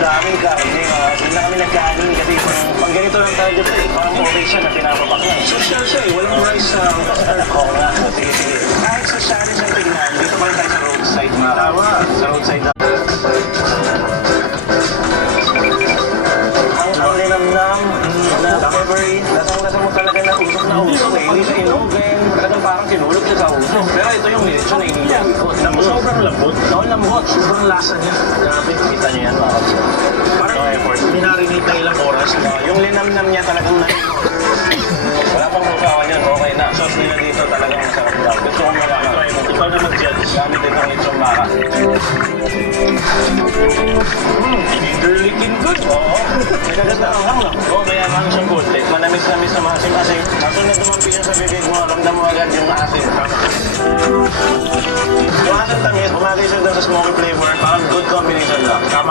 daming karne. Hindi na kami nagkanin kasi pag ganito lang talaga ito, parang okay siya na pinapapak na. Social siya eh, walang rice sa custard. Oo nga, sige, sige. Kahit sa challenge ang tignan, dito pa rin tayo sa roadside mga kawa. Sa roadside na. Ang linamnam na peppery, lasang-lasang mo talaga na usok eh. Hindi siya inugan, talagang parang kinulog siya sa usok. Pero ito yung lechon na inilang. Sobrang lambot. Lambot, sobrang lasa niya. Grabe, kita niyo yan mga kapatid. Parang effort. Minarinate na ilang oras. Yung linamnam niya talagang na. Wala pang bukawan yan, okay na. Sauce nila dito talagang masarap daw. Gusto kong makakatry mo. Ikaw na mag-judge. Gamit din ang lechon baka. Girlikin good. Oo. May kagat na ang hang. Oo, kaya ano siyang good. Like, manamis-namis na maasim-asim. Kaso na tumampi siya sa bibig mo, ramdam mo agad yung asim. Yung asim tamis, bumagay siya doon sa smoky flavor. Parang good combination lang. Tama.